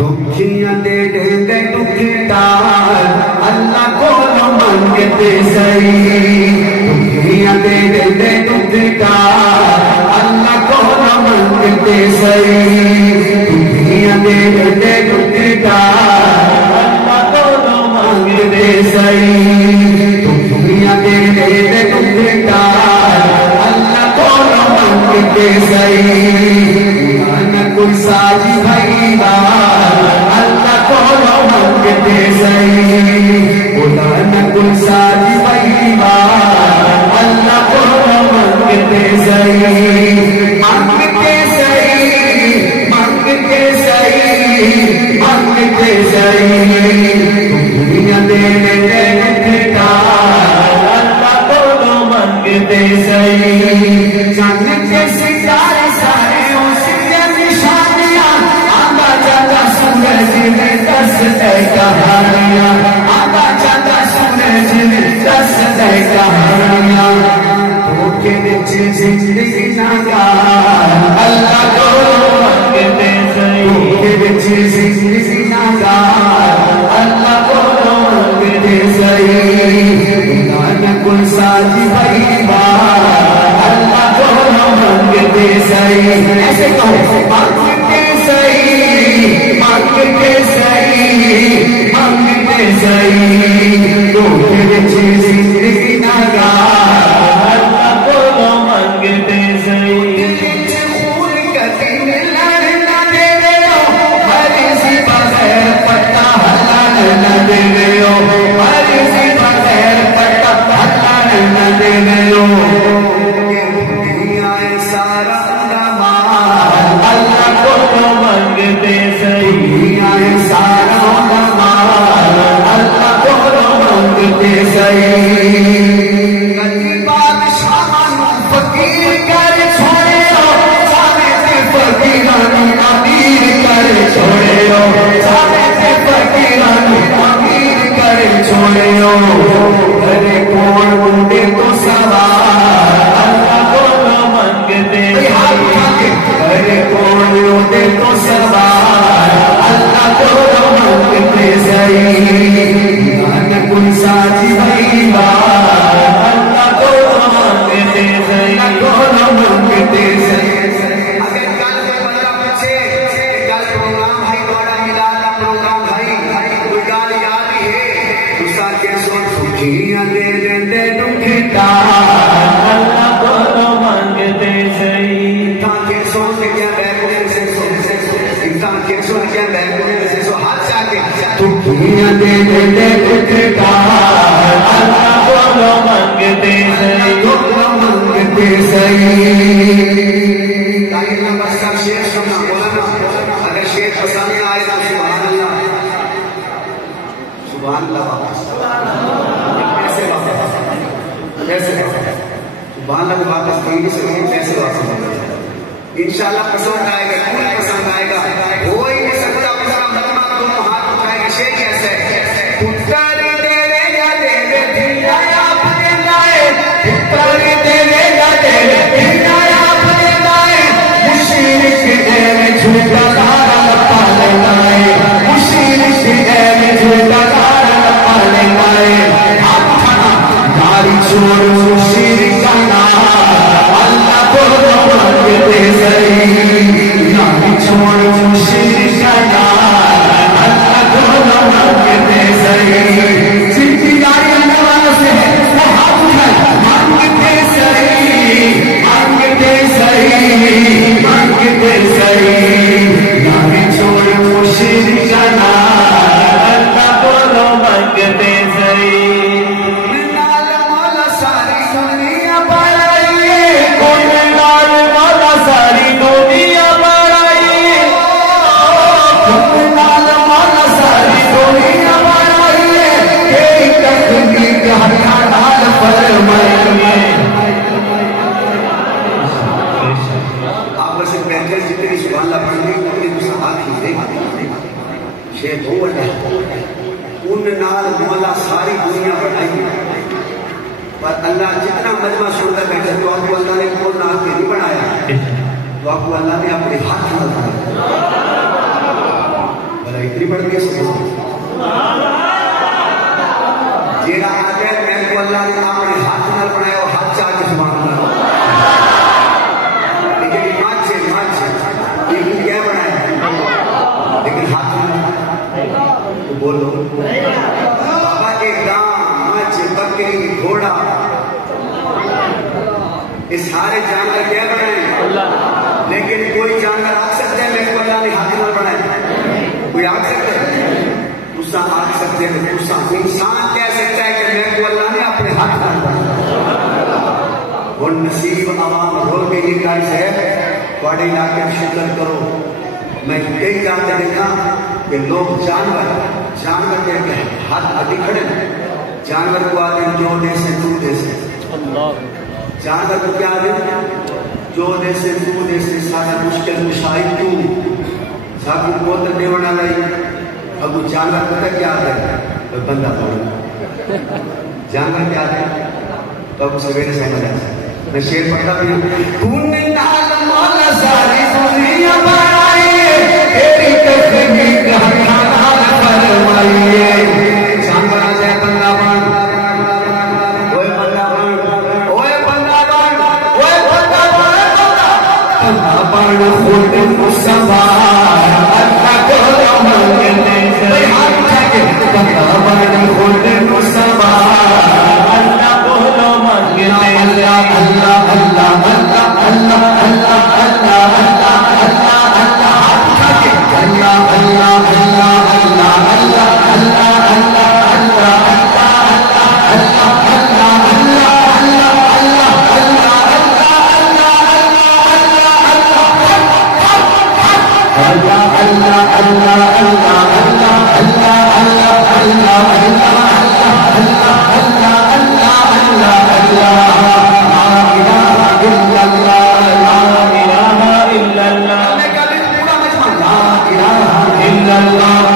دکھیاں دے دے دے دکھدار اللہ کو نہ منگتے صحیح دکھیاں دے دے دے دکھدار اللہ کو نہ منگتے صحیح دکھیاں دے دے دے دکھدار اللہ کو نہ منگتے صحیح دکھیاں دے دے دے دکھدار اللہ کو نہ منگتے صحیح کوئی ساجی بھائی اللہ کو نہ منگتے صحیح خدا نہ کوئی ساجی بھائی اللہ کو نہ منگتے صحیح منگتے صحیح منگتے صحیح منگتے صحیح دنیا دینے دے دکھدار اللہ کو نہ منگتے صحیح چاند کے ستارے سارے سورج میں دس ہے کہانیاں آتا جاتا سورج میں دس ہے کہانیاں دھوکے وچ زندگی ناگار اللہ کو منگتے صحیح دھوکے وچ زندگی ناگار اللہ کو منگتے صحیح خدا نہ کوئی ساجی بھائی اللہ کو منگتے صحیح ایسے کہو منگتے صحیح منگتے صحیح منگتے صحیح دھوکے وچ زندگی ناگار اللہ کو نہ منگتے صحیح خون کتنے لڑ نہ دے گئے مرضی بغیر پتہ حلال نہ دے گئے مرضی بغیر پتہ حلال نہ دے گئے دنیا سارا اللہ کو نہ منگتے سارا اللہ کو نہ منگتے صحیح کتی بادشاہاں فقیر کر چھوڑے سارے سے فقیران امیر کر چھوڑے سارے سے فقیران امیر کر چھوڑے گھر کون بندے تو سوار اللہ کو نہ منگتے گھر کون بندے تو سوار اللہ کو نہ منگتے صحیح نہ کوئی ساجی بھائی اللہ کو نہ منگتے صحیح اللہ کو نہ منگتے صحیح اگر کل کے 15 بچے کل پروگرام بھائی دوڑا ملانا پروگرام بھائی کوئی گال یاد ہی ہے دوسرا کے سن سکھیاں دے دے دے دکھدار اللہ کو نہ منگتے صحیح انسان کے سن سے کیا بیٹھنے سے انسان کے سن کیا بیٹھنے سے سو ہاتھ چاہتے دنیا دے دے دے دکھدار اللہ کو نہ منگتے صحیح نہ منگتے صحیح تاکہ نمبر سب شیخ سننا مولانا اگر شیخ پسند آئے تو سبحان اللہ سبحان اللہ کیسے واپس کیسے سبحان اللہ واپس کہیں سے نہیں کیسے واپس انشاءاللہ پسند آئے گا کون پسند آئے گا ہو ہی نہیں سکتا دونوں ہاتھ اٹھائے گا شیخ کیسے پتر دے لے گا دے دے دھیرا آپ دے لائے پتر دے لے گا دے دے دھیرا آپ دے لائے مشرک ہے میں جھوٹا دارا پالے لائے مشرک ہے میں جھوٹا دارا پالے لائے آپ کھانا داری چھوڑ مشرک کا نام اللہ کو نہ منگتے صحیح داری چھوڑ مشرک کا نام اللہ کو نہ منگتے صحیح جن کی داری اللہ والا سے وہ ہاتھ اٹھائے منگتے صحیح منگتے صحیح منگتے صحیح داری چھوڑ مشرک کا نام اللہ کو نہ منگتے صحیح مولا ساری دنیا بڑھائی پر اللہ جتنا مجمع سنتا بیٹھے تو آپ کو اللہ نے کون نہ کے نہیں بنایا تو آپ کو اللہ نے اپنے ہاتھ میں بنایا نہیں پڑھتی ہے سبحان جیڑا آگے میں کو اللہ نے اپنے ہاتھ نال بنایا وہ ہاتھ چاہ کے سبحان اللہ لیکن ماچ یہ کیا بنایا لیکن ہاتھ نال تو بولو بابا ایک دام ماچ بکری گھوڑا اس سارے جانور کیا بنائے لیکن کوئی جانور آگ سکتے ہیں میں کو اللہ نے ہاتھ نال بنایا کوئی آگ سکتے ہیں تسا آگ سکتے ہیں تسا انسان کہہ سکتا ہے کہ میں کو اللہ نے اپنے ہاتھ نال بنایا اور نصیب عوام رو کے یہ کائز ہے بڑے علاقے میں شکر کرو میں کئی جاتے دیکھا کہ لوگ جانور کے ہاتھ ادھی کھڑے جانور کو آدھے جو دے سے تو دے سے جانور کو کیا دے جو دے سے تو دے سے سارا مشکل مشاہد تو ساکو کوتر دیونا لئی اب وہ جانور پتہ کیا دے بندہ پڑھنا جانور کیا دے تو اب سویرے سہمہ جا سکتا میں شیر پڑھتا بھی ہوں تونے نال مولا ساری دنیا بنائیے تیری تخلیق کا نال فرمائیے جانور آ جائے بندہ بن خود مسبار اللہ کو مانگنے سے ہاتھ اٹھائے بندہ بن خود مسبار اللہ کو مانگنے اللہ اللہ اللہ اللہ اللہ اللہ اللہ اللہ اللہ ہاتھ اٹھائے اللہ اللہ اللہ اللہ اللہ اللہ اللہ اللہ